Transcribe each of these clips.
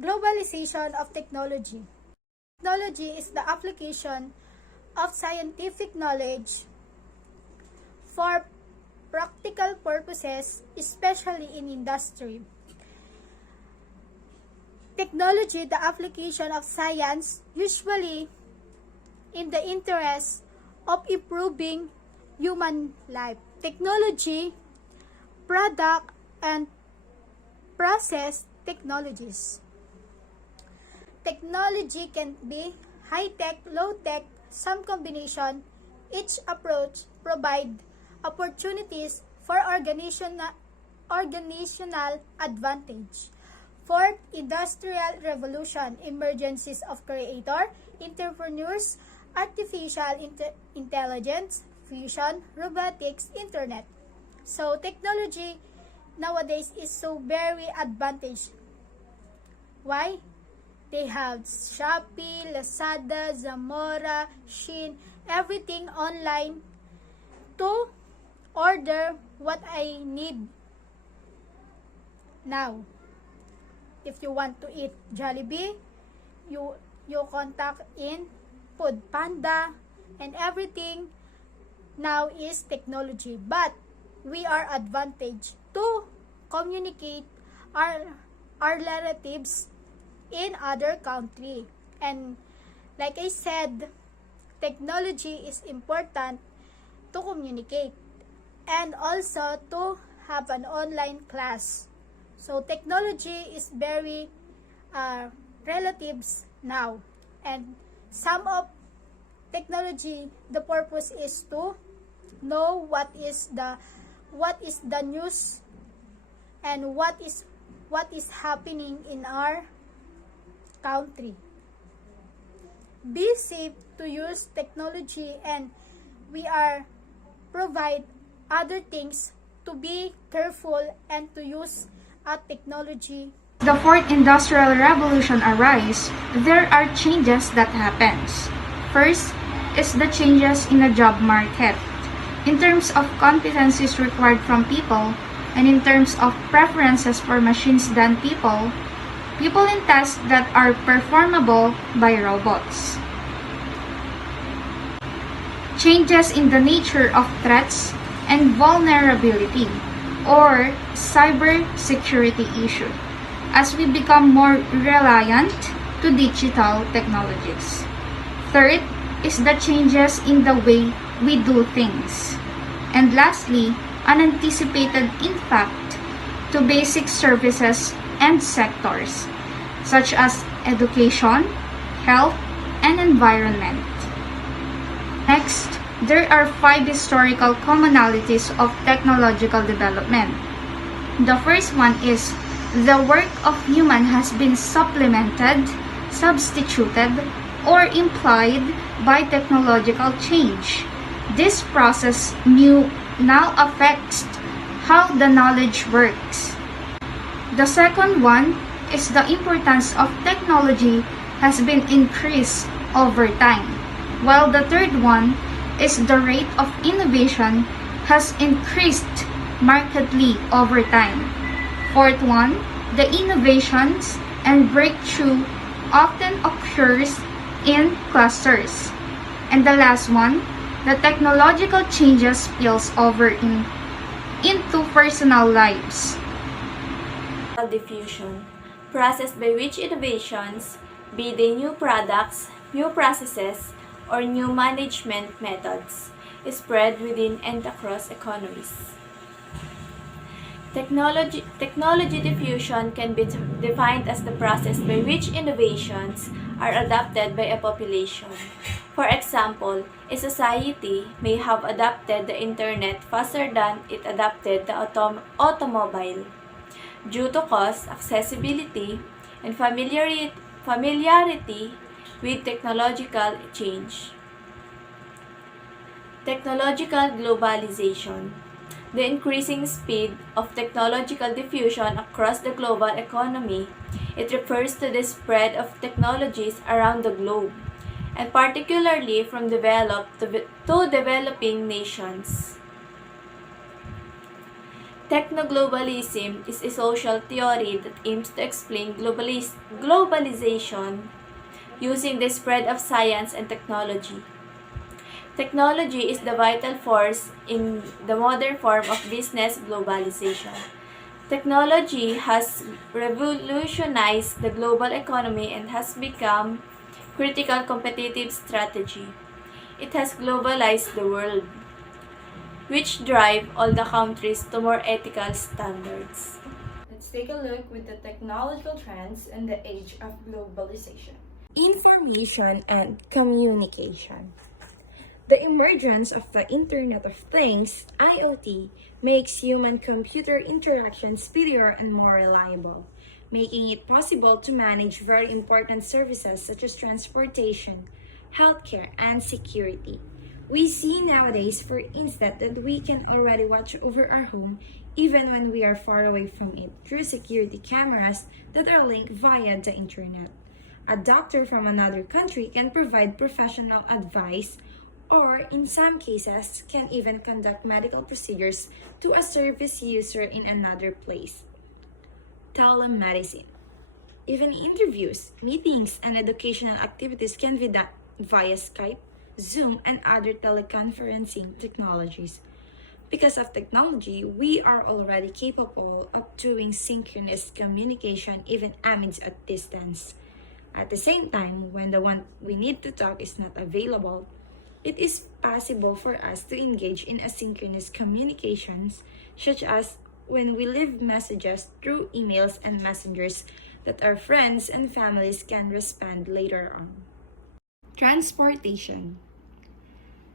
Globalization of technology. Technology is the application of scientific knowledge for practical purposes, especially in industry. Technology, the application of science, usually in the interest of improving human life. Technology, product, and process technologies. Technology can be high-tech, low-tech, some combination. Each approach provides opportunities for organizational advantage. Fourth, industrial revolution, emergencies of creator, entrepreneurs, artificial intelligence, fusion, robotics, internet. So technology nowadays is so very advantage. Why? They have Shopee, Lazada, Zamora, Shein, everything online to order what I need now. If you want to eat Jollibee, you contact in Food Panda, and everything now is technology. But we are advantaged to communicate our relatives in other country. And like I said, technology is important to communicate and also to have an online class. So technology is very relatives now, and some of technology, the purpose is to know what is the news and what is happening in our country. Be safe to use technology, and we are provide other things to be careful and to use technology. The fourth industrial revolution arise, there are changes that happens. First is the changes in the job market. In terms of competencies required from people, and in terms of preferences for machines than people in tasks that are performable by robots. Changes in the nature of threats and vulnerability, or cyber security issue, as we become more reliant to digital technologies. Third is the changes in the way we do things. And lastly, unanticipated impact to basic services and sectors, such as education, health, and environment. Next, there are 5 historical commonalities of technological development. The first one is the work of human has been supplemented, substituted, or implied by technological change. This process now affects how the knowledge works. The second one is the importance of technology has been increased over time, while the third one is the rate of innovation has increased markedly over time. Fourth one, the innovations and breakthrough often occurs in clusters. And the last one, the technological changes spills over into personal lives. Diffusion, process by which innovations, be they new products, new processes, or new management methods, spread within and across economies. Technology diffusion can be defined as the process by which innovations are adopted by a population. For example, a society may have adopted the internet faster than it adopted the automobile, due to cost, accessibility, and familiarity with technological change. Technological globalization, the increasing speed of technological diffusion across the global economy. It refers to the spread of technologies around the globe, and particularly from developed to developing nations. Technoglobalism is a social theory that aims to explain globalization using the spread of science and technology. Technology is the vital force in the modern form of business globalization. Technology has revolutionized the global economy and has become critical competitive strategy. It has globalized the world, which drive all the countries to more ethical standards. Let's take a look with the technological trends in the age of globalization. Information and communication. The emergence of the Internet of Things, IoT, makes human-computer interaction speedier and more reliable, making it possible to manage very important services such as transportation, healthcare, and security. We see nowadays, for instance, that we can already watch over our home even when we are far away from it through security cameras that are linked via the internet. A doctor from another country can provide professional advice or, in some cases, can even conduct medical procedures to a service user in another place. Telemedicine. Even interviews, meetings, and educational activities can be done via Skype, Zoom, and other teleconferencing technologies. Because of technology, we are already capable of doing synchronous communication even amidst a distance. At the same time, when the one we need to talk is not available, it is possible for us to engage in asynchronous communications, such as when we leave messages through emails and messengers that our friends and families can respond later on. Transportation.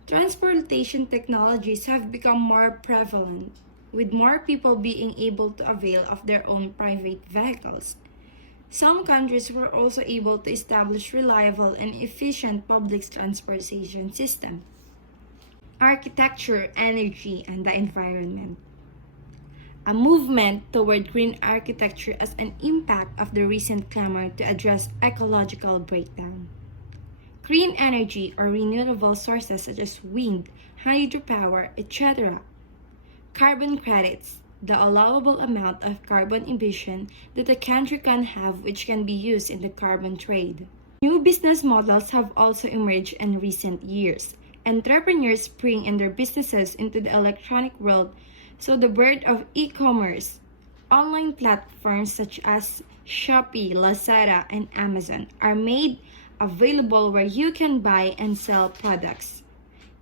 Transportation technologies have become more prevalent, with more people being able to avail of their own private vehicles. Some countries were also able to establish reliable and efficient public transportation system. Architecture, energy, and the environment. A movement toward green architecture as an impact of the recent clamor to address ecological breakdown. Green energy or renewable sources such as wind, hydropower, etc. Carbon credits, the allowable amount of carbon emission that a country can have which can be used in the carbon trade. New business models have also emerged in recent years. Entrepreneurs bring in their businesses into the electronic world, so the birth of e-commerce, online platforms such as Shopee, Lazada, and Amazon are made available where you can buy and sell products.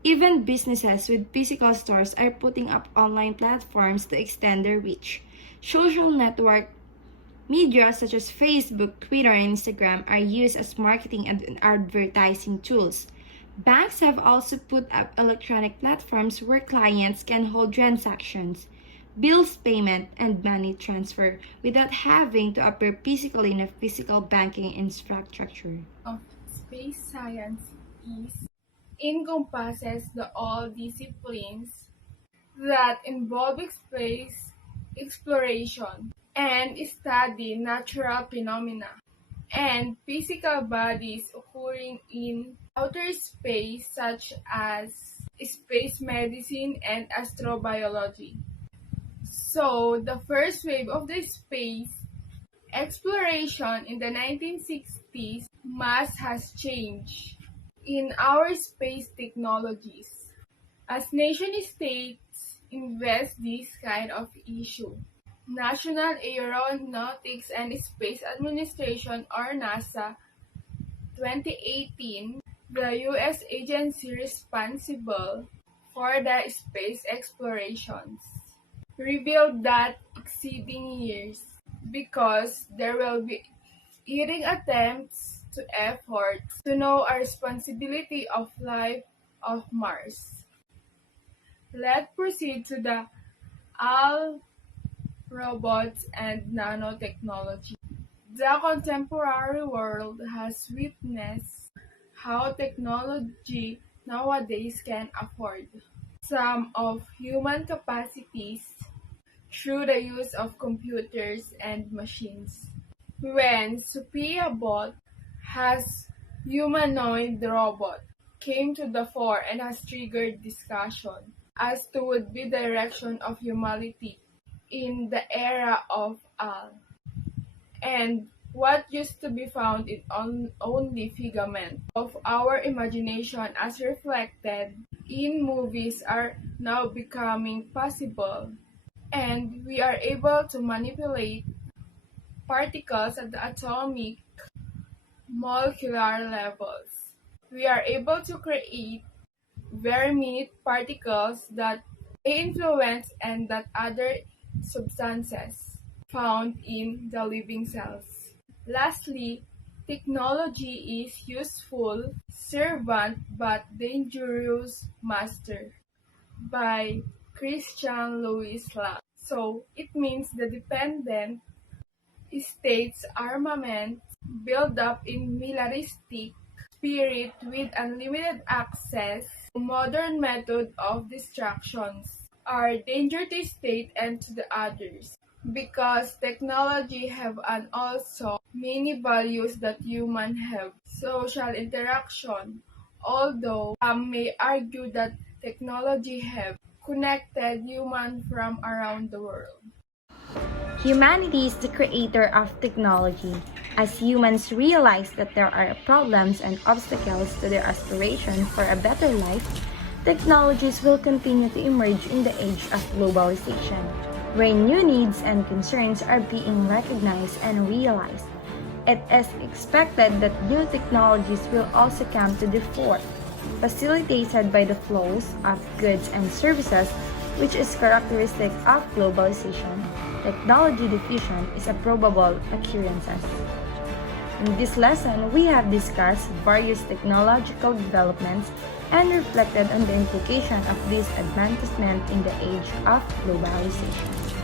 Even businesses with physical stores are putting up online platforms to extend their reach. Social network media such as Facebook, Twitter, and Instagram are used as marketing and advertising tools. Banks have also put up electronic platforms where clients can hold transactions, bills payment, and money transfer without having to appear physically in a physical banking infrastructure. Of space science is encompasses the all disciplines that involve space exploration and study natural phenomena and physical bodies occurring in outer space such as space medicine and astrobiology. So the first wave of the space exploration in the 1960s mass has changed in our space technologies as nation-states invest this kind of issue. National Aeronautics and Space Administration or NASA 2018, the U.S. agency responsible for the space explorations, revealed that exceeding years because there will be eating attempts to efforts to know a responsibility of life of Mars. Let's proceed to the all robots and nanotechnology. The contemporary world has witnessed how technology nowadays can afford some of human capacities through the use of computers and machines. When Sophia Bot has humanoid robot came to the fore and has triggered discussion as to would be direction of humanity in the era of Al, and what used to be found in only figment of our imagination as reflected in movies are now becoming possible, and we are able to manipulate particles at the atomic molecular levels. We are able to create very minute particles that may influence and that other substances found in the living cells. Lastly, technology is useful servant but dangerous master by Christian Louis Lang. So it means the dependent states armament build up in militaristic spirit with unlimited access to modern method of distractions are danger to state and to the others because technology have and also many values that human have social interaction, although some may argue that technology have connected human from around the world. Humanity is the creator of technology. As humans realize that there are problems and obstacles to their aspiration for a better life, technologies will continue to emerge in the age of globalization, where new needs and concerns are being recognized and realized. It is expected that new technologies will also come to the fore, facilitated by the flows of goods and services, which is characteristic of globalization. Technology diffusion is a probable occurrence. In this lesson, we have discussed various technological developments and reflected on the implication of this advancement in the age of globalization.